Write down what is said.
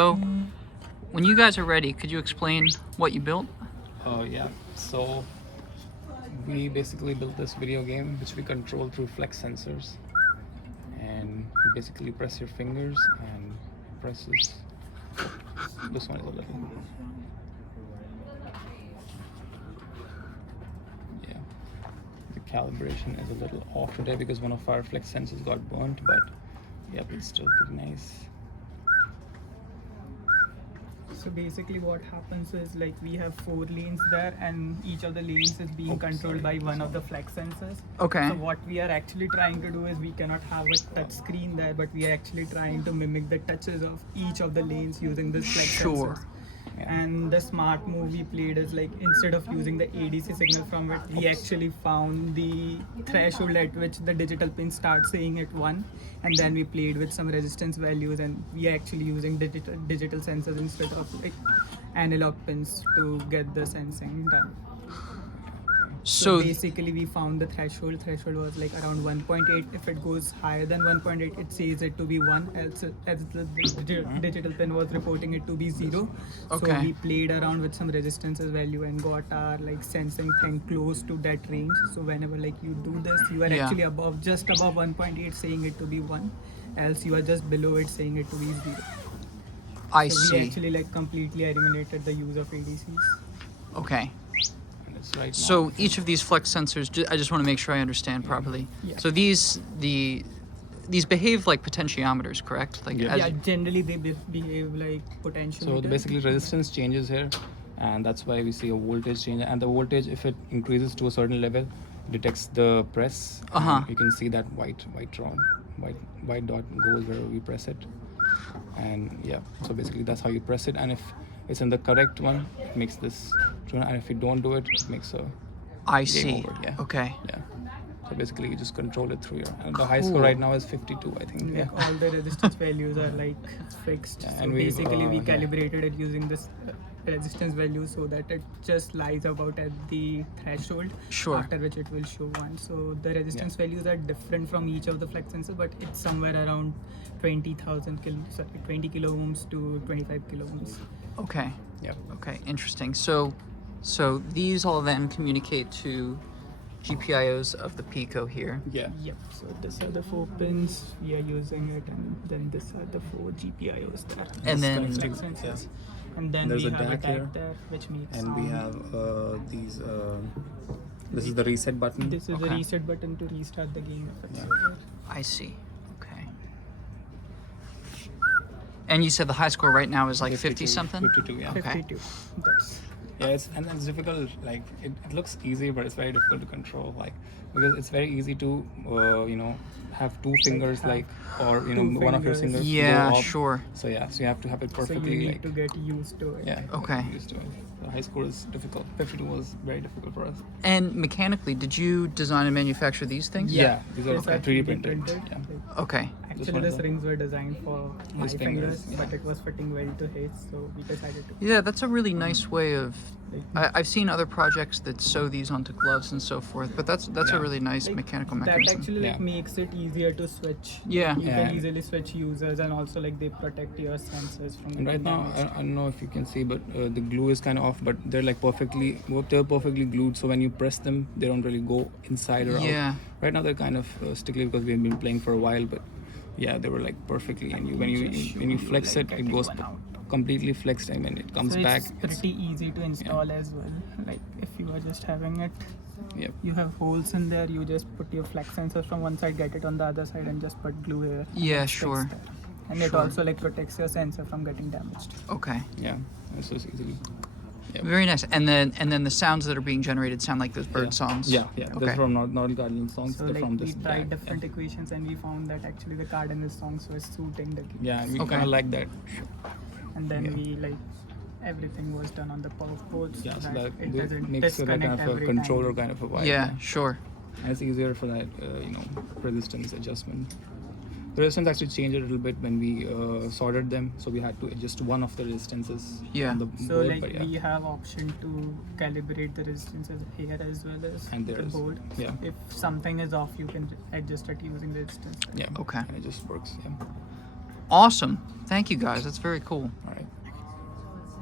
So, when you guys are ready, could you explain what you built? Yeah, so we basically built this video game which we control through flex sensors, and you basically press your fingers and it presses. This one is a little, yeah, the calibration is a little off today because one of our flex sensors got burnt, but yeah, it's still pretty nice. So basically what happens is, like, we have 4 lanes there, and each of the lanes is being controlled by one of the flex sensors. Okay. So what we are actually trying to do is, we cannot have a touch screen there, but we are actually trying to mimic the touches of each of the lanes using this flex sensors. And the smart move we played is, like, instead of using the ADC signal from it, we actually found the threshold at which the digital pins start saying at 1, and then we played with some resistance values, and we are actually using digital sensors instead of, like, analog pins to get the sensing done. So basically we found the threshold was like around 1.8. If it goes higher than 1.8, it says it to be 1, else as the digital pin was reporting it to be 0. Okay. So we played around with some resistances value and got our, like, sensing thing close to that range. So whenever, like, you do this, you are actually just above 1.8 saying it to be 1, else you are just below it saying it to be 0. I so see. We actually, like, completely eliminated the use of ADCs. Okay. Right so now. Each of these flex sensors, I just want to make sure I understand properly. Yeah. So these behave like potentiometers, correct? Like generally they behave like potentiometers. So basically resistance changes here, and that's why we see a voltage change. And the voltage, if it increases to a certain level, detects the press. You can see that white dot goes where we press it. And yeah, so basically that's how you press it, and if it's in the correct one, it makes this true, and if you don't do it, it makes a I game see. over. Yeah. Okay. Yeah. So basically you just control it through your, and the high score right now is 52, I think. Like, all the resistance values are, like, fixed. Yeah, so and basically we yeah. calibrated it using this resistance value so that it just lies about at the threshold, after which it will show 1. So the resistance values are different from each of the flex sensors, but it's somewhere around 20 kilo ohms to 25 kilo ohms. Okay. Yep. Okay. Interesting. So these all then communicate to GPIOs of the Pico here. Yeah. Yep. So these are the 4 pins we are using it, and then these are the 4 GPIOs there. And then flex sensors. And then there's we a have a DAC here, DAC there, which makes and we have these. This is the reset button. This is the reset button to restart the game. If it's over. I see. Okay. And you said the high score right now is like 50 something? 52, yeah. Okay. 52. That's Yeah, it's difficult. Like it looks easy, but it's very difficult to control. Like because it's very easy to have 2 fingers, like, or one of your fingers. Yeah, go up. sure. So yeah, so you have to have it so perfectly. you need like to get used to it. yeah. Okay. Get used to it. The high score is difficult. 52 was very difficult for us. And mechanically, did you design and manufacture these things? Yeah, these are It's 3D actually printed. printed. Yeah. Like, Okay. actually, these rings were designed for my His fingers, fingers, but it was fitting well to his, so we decided to. Yeah, that's a really nice way of. I've seen other projects that sew these onto gloves and so forth, but that's a really nice Like, mechanical that mechanism. actually, like, Yeah. makes it easier to switch. Yeah. You Yeah. can easily switch users, and also, like, they protect your sensors from. And right getting now, damaged. I don't know if you can see, but the glue is kind of off. But they're like they're perfectly glued. So when you press them, they don't really go inside or Yeah. out. Right now they're kind of stickly because we've been playing for a while. But yeah, they were like perfectly. And when you flex it, it goes completely flexed. I mean, it comes so back. it's pretty easy to install as well. Like, if you are just having it, Yep. you have holes in there. You just put your flex sensors from one side, get it on the other side, and just put glue here. Yeah, It's sure. fixed there. And it also, like, protects your sensor from getting damaged. Okay. Yeah, it's just easily. Yep. Very nice. And then the sounds that are being generated sound like those bird songs. Yeah. Okay. They're from Northern Guardian songs. So, They're like, from we this. tried DAC, different equations, and we found that actually the Cardinal songs were suiting the game. Yeah, and we Okay. kind of like that. And then we, like, everything was done on the perf board so Yeah, so that it that doesn't makes it like disconnect kind of a every controller time. kind of a vibe. Yeah, sure. And it's easier for that, resistance adjustment. The resistance actually changed a little bit when we soldered them, so we had to adjust one of the resistances Yeah. on the So, board. like, But yeah, we have option to calibrate the resistances here as well as And the there is. board. Yeah. If something is off, you can adjust it using resistance. yeah, Okay. and it just works. Yeah. Awesome. Thank you guys. That's very cool. All right.